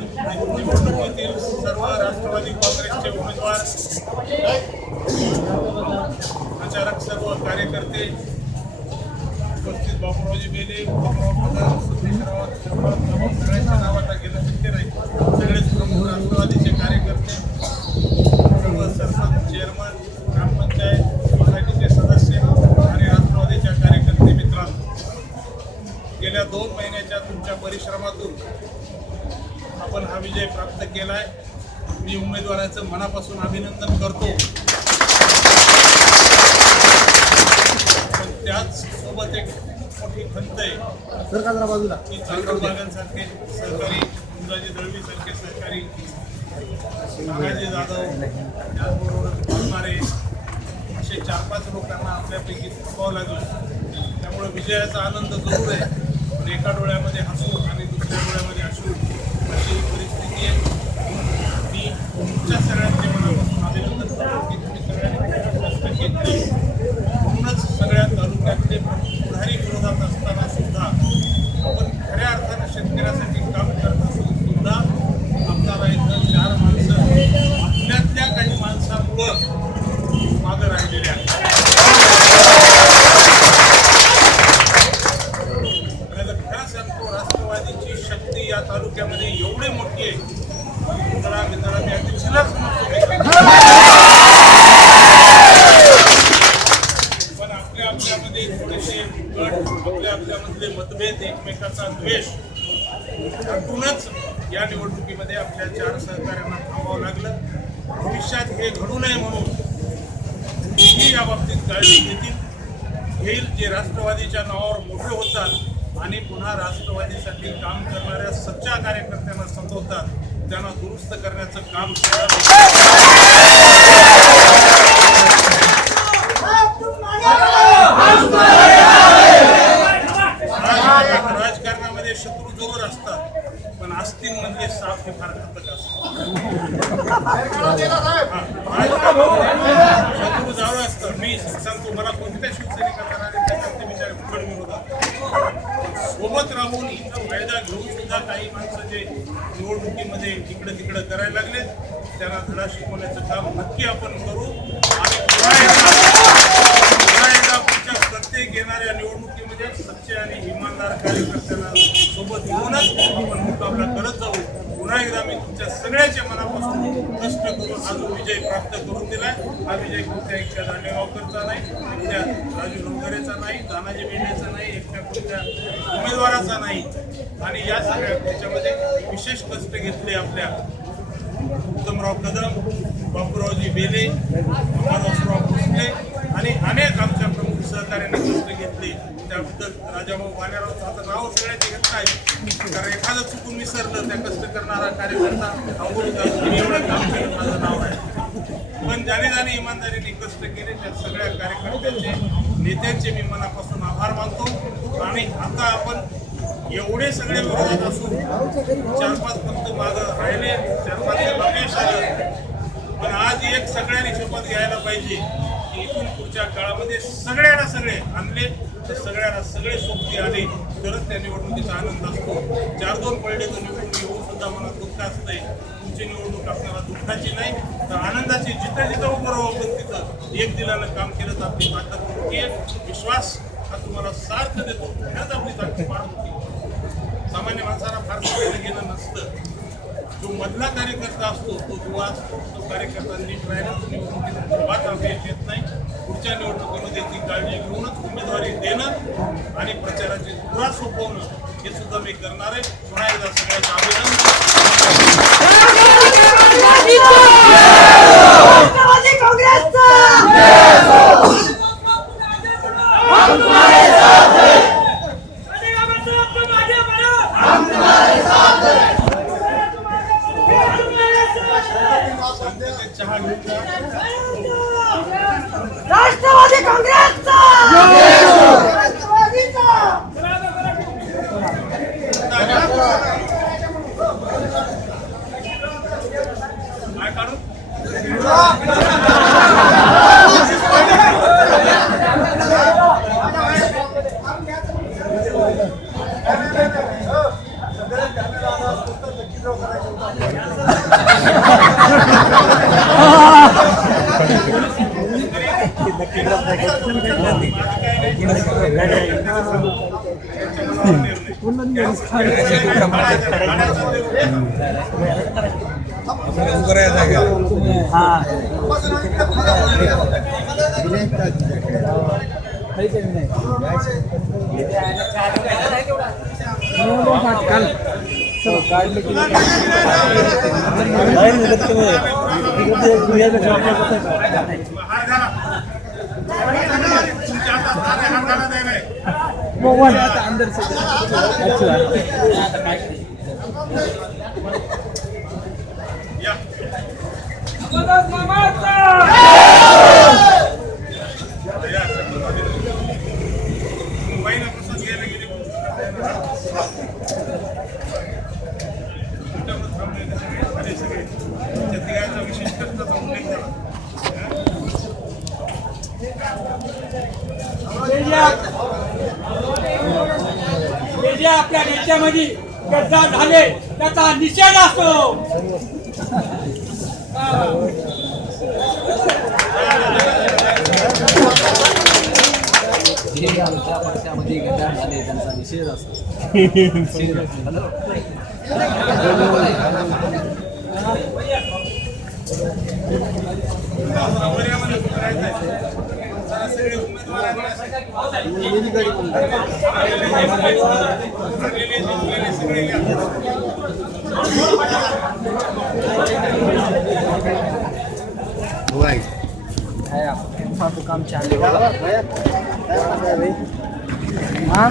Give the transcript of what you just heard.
निवडणुकीतील सर्व राष्ट्रवादी काँग्रेसचे उमेदवार, प्रचारक, सर्व कार्यकर्ते उपस्थित, बापूरावजी बेले, सगळ्यांच्या नावात गेलं शक्य नाही. सगळेच प्रमुख राष्ट्रवादीचे कार्यकर्ते, सर्व सरपंच, चेअरमन, ग्रामपंचायत सोसायटीचे सदस्य आणि राष्ट्रवादीच्या कार्यकर्ते मित्रांनो, गेल्या 2 महिन्याच्या तुमच्या परिश्रमातून आपण हा विजय प्राप्त केलाय. मी उमेदवाराचं मनापासून अभिनंदन करतो. पण त्याच सोबत एक मोठी खंत आहे की चांदूरबागांसारखे सहकारी, इंद्राजी दळवीसारखे सहकारी, नानाजी जाधव, त्याचबरोबर वाघमारे असे 4-5 लोकांना आपल्यापैकी थांबावं लागलं. त्यामुळे विजयाचा आनंद जरूर आहे, पण एका डोळ्यामध्ये हसू आणि दुसऱ्या डोळ्यामध्ये अश्रू अशी परिस्थिती आहे. मी तुमच्या सगळ्यांचे मनापासून अभिनंदन करतो की तुम्ही सगळ्यांनी कष्ट घेतले. म्हणूनच सगळ्या तालुक्यातले पुढारी विरोधात असताना सुद्धा आपण खऱ्या अर्थानं शेतकऱ्यासाठी काम करत असून सुद्धा आपल्याला इथं 4 माणसं आपल्यातल्या काही माणसामुळं मागं राहिलेले आहेत. राष्ट्रवादीची शक्ती या तालुक्यामध्ये एवढी मोठी आहे, पण आपल्यामध्ये थोडेसे गट, आपल्यामधले मतभेद, एकमेकाचा द्वेष यातूनच या निवडणुकीमध्ये आपल्या 4 सहकाऱ्यांना थांबावं लागलं. भविष्यात हे घडू नये म्हणून तुम्ही या बाबतीत काळजी घेईल. जे राष्ट्रवादीच्या नावावर मोठे होतात आणि पुन्हा राष्ट्रवादीसाठी काम करणाऱ्या सच्चा कार्यकर्त्यांना संबोधतात, त्यांना दुरुस्त करण्याचं काम राजकारणामध्ये शत्रू जरूर असतात, पण आस्तींमधले साप हे फार घातक असतात. शत्रू जवळ असतं. मी सांगतो, मला कोणत्या शिवसैनिकाचा विचार विरोधात सोबत राहून इथं फायदा घेऊन सुद्धा काही माणसं जे निवडणुकीमध्ये इकडे तिकडे करायला लागले त्यांना धडा शिकवण्याचं काम नक्की आपण करू आणि पुन्हा एकदा पुढच्या प्रत्येक येणाऱ्या निवडणुकीमध्ये सच्चे आणि इमानदार कार्यकर्त्यांना सोबत घेऊनच आपण मुकाबला करत जाऊ. पुन्हा एकदा मी तुमच्या सगळ्याच्या मनापासून कष्ट करून हा जो विजय प्राप्त करून दिलाय हा विजय कुठल्या एकट्या दांडेगावकरचा नाही, एकट्या राजू रोगरेचा नाही, तानाजी मेंढेचा नाही, एकट्या कुठल्या उमेदवाराचा नाही आणि या सगळ्या त्याच्यामध्ये विशेष कष्ट घेतले आपल्या उत्तमराव कदम, बापूरावजी बेले, अमरराव भोसले आणि अनेक आमच्या प्रमुख सहकार्याने कष्ट घेतले. त्याबद्दल राजाभाऊ वाण्यारावचं आता नाव सगळ्याचे घेत नाही कारण एखादं चुकून विसरलं त्या कष्ट करणारा कार्यकर्ता अवघड एवढं काम केलं माझं नाव आहे. पण ज्याने इमानदारीने कष्ट केले त्या सगळ्या कार्यकर्त्यांचे नेत्यांचे मी मनापासून आभार मानतो. आणि आता आपण एवढे सगळे विरोधात असून 4-5 फक्त मागं राहिले, 4-5 रमेश आलं, पण आज एक सगळ्यांनी शपथ घ्यायला पाहिजे की इथून पुढच्या काळामध्ये सगळ्यांना सगळे आणले तर सगळ्यांना सगळे सोबती आले तरच त्या निवडणुकीचा आनंद असतो. 4-2 पडले तर निवडणूक येऊन सुद्धा मला दुःख असतंय. तुमची निवडणूक आपल्याला दुःखाची नाही तर आनंदाची. जिथं जिथं उभं राहू आपण तिथं एक दिलानं काम केलं तर आपली ताकद मोठी आहे. विश्वास हा तुम्हाला सार्थ देतो ह्याच आपली ताकद फार मोठी. सामान्य माणसाला फार सगळं घेणं नसतं. जो मधला कार्यकर्ता असतो तो दुवा असतो. तो कार्यकर्ता नीट राहिला तो निवडणुकीत वाद अपयश येत नाही. पुढच्या निवडणुकीमध्ये ती काळजी घेऊनच उमेदवारी देणं आणि प्रचाराची धुरा सोपवणं हे सुद्धा मी करणार आहे. पुन्हा एकदा सगळ्यांचं राष्ट्रवादी काँग्रेसचा काय काढू अंदर से विशेष कष्टाचा उल्लेख झाला. जे आपल्या देशामध्ये गद्दार झाले त्याचा निषेध असतो. जे आमच्या पक्षामध्ये गद्दार झाले त्यांचा निषेध असतो. सगळे उमेदवार काम चालू हाँ